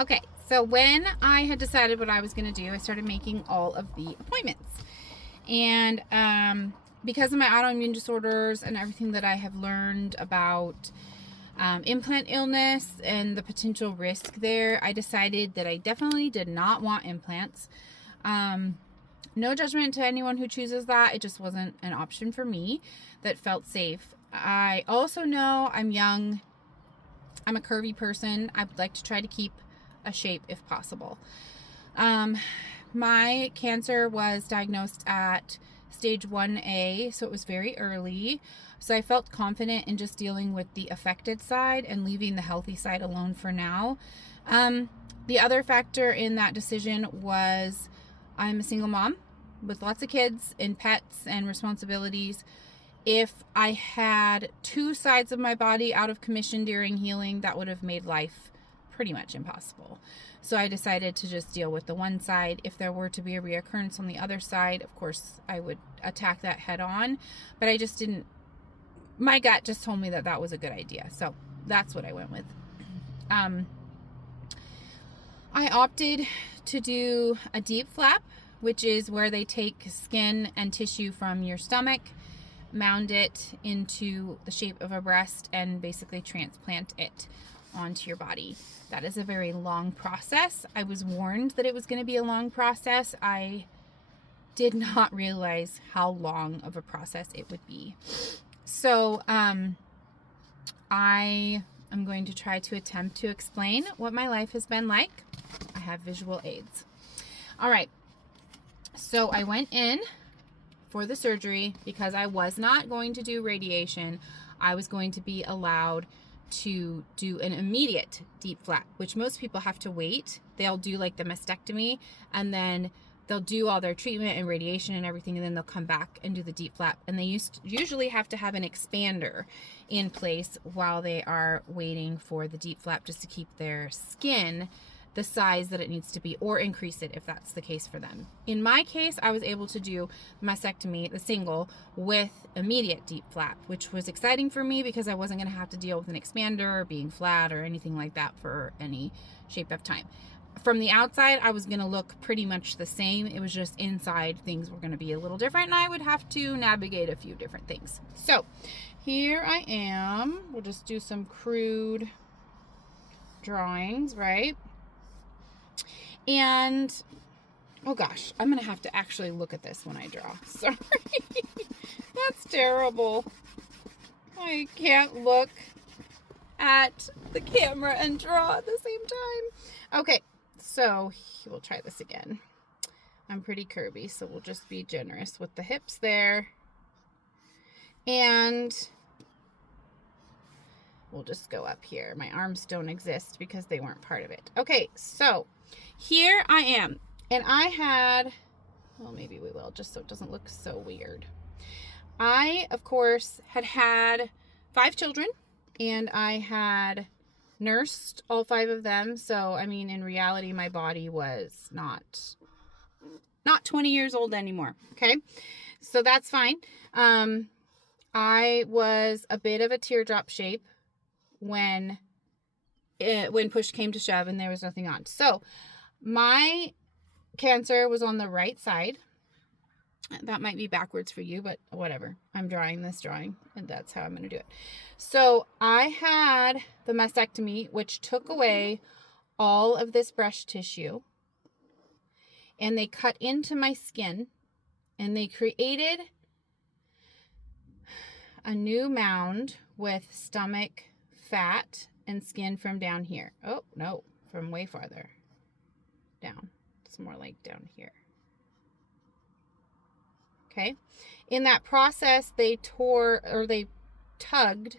Okay, so when I had decided what I was going to do, I started making all of the appointments. And because of my autoimmune disorders and everything that I have learned about implant illness and the potential risk there, I decided that I definitely did not want implants. No judgment to anyone who chooses that. It just wasn't an option for me that felt safe. I also know I'm young. I'm a curvy person. I would like to try to keep a shape if possible. My cancer was diagnosed at stage 1A, so it was very early. So I felt confident in just dealing with the affected side and leaving the healthy side alone for now. The other factor in that decision was I'm a single mom with lots of kids and pets and responsibilities. If I had two sides of my body out of commission during healing, that would have made life pretty much impossible. So I decided to just deal with the one side. If there were to be a reoccurrence on the other side, of course, I would attack that head on. But I just didn't, my gut just told me that that was a good idea. So that's what I went with. I opted to do a DIEP flap, which is where they take skin and tissue from your stomach, mound it into the shape of a breast, and basically transplant it onto your body. That is a very long process. I was warned that it was going to be a long process. I did not realize how long of a process it would be. So I am going to try to attempt to explain what my life has been like. I have visual aids. All right. So I went in for the surgery because I was not going to do radiation. I was going to be allowed to do an immediate DIEP flap, which most people have to wait. They'll do like the mastectomy and then they'll do all their treatment and radiation and everything, and then they'll come back and do the DIEP flap. And they usually have to have an expander in place while they are waiting for the DIEP flap, just to keep their skin the size that it needs to be, or increase it if that's the case for them. In my case, I was able to do mastectomy, the single, with immediate DIEP flap, which was exciting for me because I wasn't going to have to deal with an expander or being flat or anything like that for any shape of time. From the outside, I was going to look pretty much the same. It was just inside things were going to be a little different, and I would have to navigate a few different things. So here I am. We'll just do some crude drawings, right? And, oh gosh, I'm going to have to actually look at this when I draw. Sorry. That's terrible. I can't look at the camera and draw at the same time. Okay, so we'll try this again. I'm pretty curvy, so we'll just be generous with the hips there. And we'll just go up here. My arms don't exist because they weren't part of it. Okay, so here I am, and I had, well, maybe we will, just so it doesn't look so weird. I, of course, had 5 children, and I had nursed all 5 of them. So, I mean, in reality, my body was not 20 years old anymore. Okay, so that's fine. I was a bit of a teardrop shape when push came to shove and there was nothing on. So my cancer was on the right side. That might be backwards for you, but whatever. I'm drawing this drawing, and that's how I'm going to do it. So I had the mastectomy, which took away all of this breast tissue, and they cut into my skin, and they created a new mound with stomach fat and skin from down here. Oh, no, from way farther down. It's more like down here. Okay. In that process, they tugged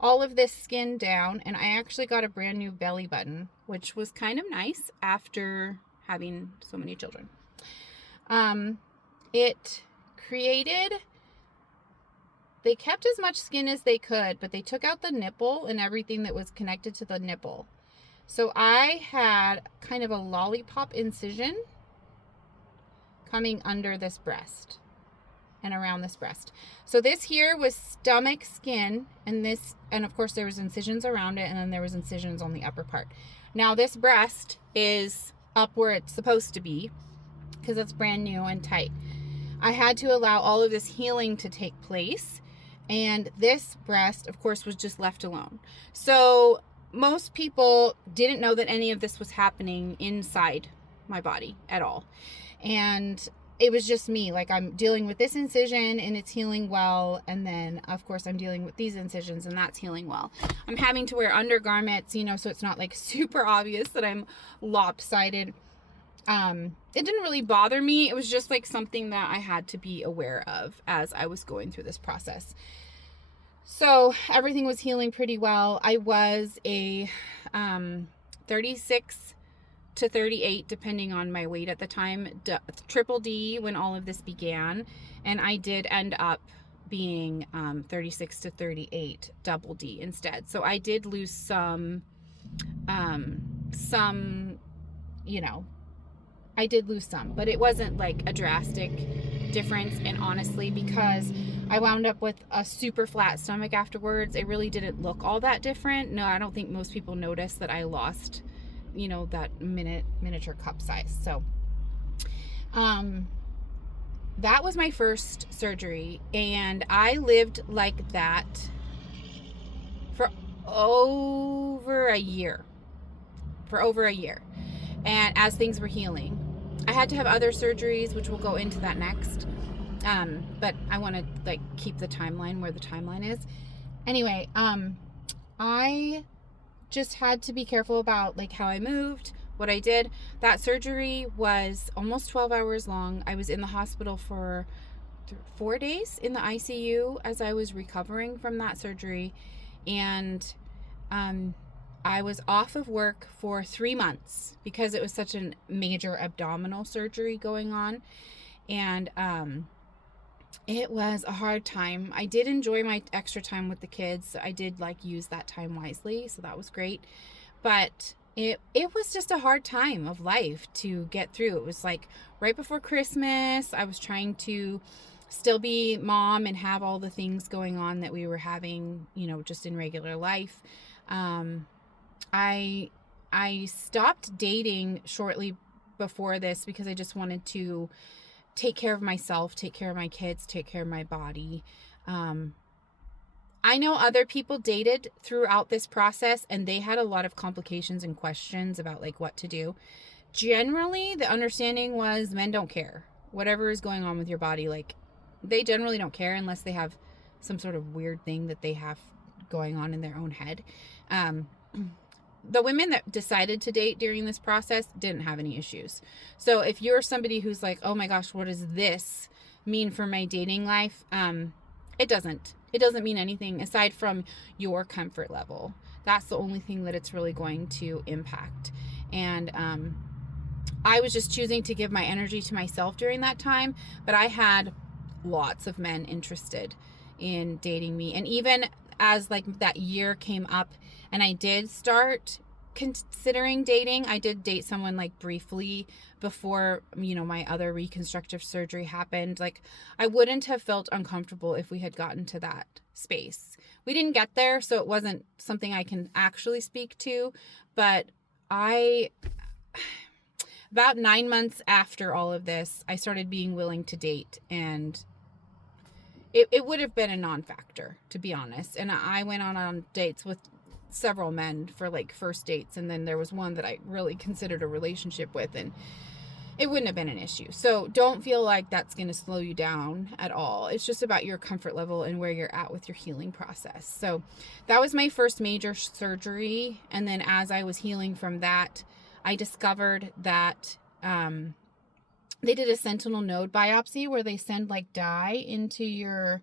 all of this skin down, and I actually got a brand new belly button, which was kind of nice after having so many children. They kept as much skin as they could, but they took out the nipple and everything that was connected to the nipple. So I had kind of a lollipop incision coming under this breast. and around this breast. So this here was stomach skin, and of course there was incisions around it, and then there was incisions on the upper part. Now this breast is up where it's supposed to be because it's brand new and tight. I had to allow all of this healing to take place, and this breast, of course, was just left alone. So most people didn't know that any of this was happening inside my body at all. And it was just me. Like, I'm dealing with this incision and it's healing well. And then, of course, I'm dealing with these incisions and that's healing well. I'm having to wear undergarments, so it's not like super obvious that I'm lopsided. It didn't really bother me. It was just like something that I had to be aware of as I was going through this process. So everything was healing pretty well. I was a 36 to 38, depending on my weight at the time, triple D when all of this began. And I did end up being 36 to 38 double D instead. So I did lose some, I did lose some, but it wasn't like a drastic difference. And honestly, because I wound up with a super flat stomach afterwards, it really didn't look all that different. No, I don't think most people noticed that I lost, that miniature cup size. So, that was my first surgery, and I lived like that for over a year. And as things were healing, I had to have other surgeries, which we'll go into that next. But I want to keep the timeline where the timeline is. Anyway, I just had to be careful about how I moved, what I did. That surgery was almost 12 hours long. I was in the hospital for 4 days in the ICU as I was recovering from that surgery. And, I was off of work for 3 months because it was such a major abdominal surgery going on. And, it was a hard time. I did enjoy my extra time with the kids. I did use that time wisely. So that was great. But it was just a hard time of life to get through. It was right before Christmas. I was trying to still be mom and have all the things going on that we were having, just in regular life. I stopped dating shortly before this because I just wanted to take care of myself, take care of my kids, take care of my body. I know other people dated throughout this process and they had a lot of complications and questions about what to do. Generally, the understanding was men don't care. Whatever is going on with your body, they generally don't care unless they have some sort of weird thing that they have going on in their own head. The women that decided to date during this process didn't have any issues. So if you're somebody who's oh my gosh, what does this mean for my dating life? It doesn't mean anything aside from your comfort level. That's the only thing that it's really going to impact. And, I was just choosing to give my energy to myself during that time, but I had lots of men interested in dating me. And even as that year came up and I did start considering dating, I did date someone briefly before, my other reconstructive surgery happened. I wouldn't have felt uncomfortable if we had gotten to that space. We didn't get there, so it wasn't something I can actually speak to, but about 9 months after all of this, I started being willing to date, and it would have been a non-factor, to be honest. And I went on dates with several men for first dates, and then there was one that I really considered a relationship with, and it wouldn't have been an issue. So don't feel like that's going to slow you down at all. It's just about your comfort level and where you're at with your healing process. So that was my first major surgery, and then as I was healing from that, I discovered that they did a sentinel node biopsy where they send dye into your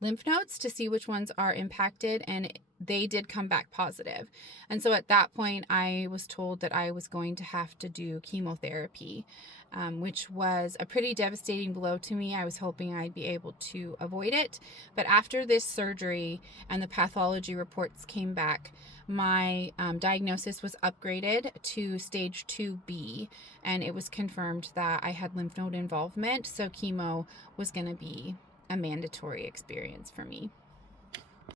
lymph nodes to see which ones are impacted. And they did come back positive. And so at that point, I was told that I was going to have to do chemotherapy, which was a pretty devastating blow to me. I was hoping I'd be able to avoid it. But after this surgery and the pathology reports came back, my diagnosis was upgraded to stage 2B, and it was confirmed that I had lymph node involvement. So chemo was going to be a mandatory experience for me.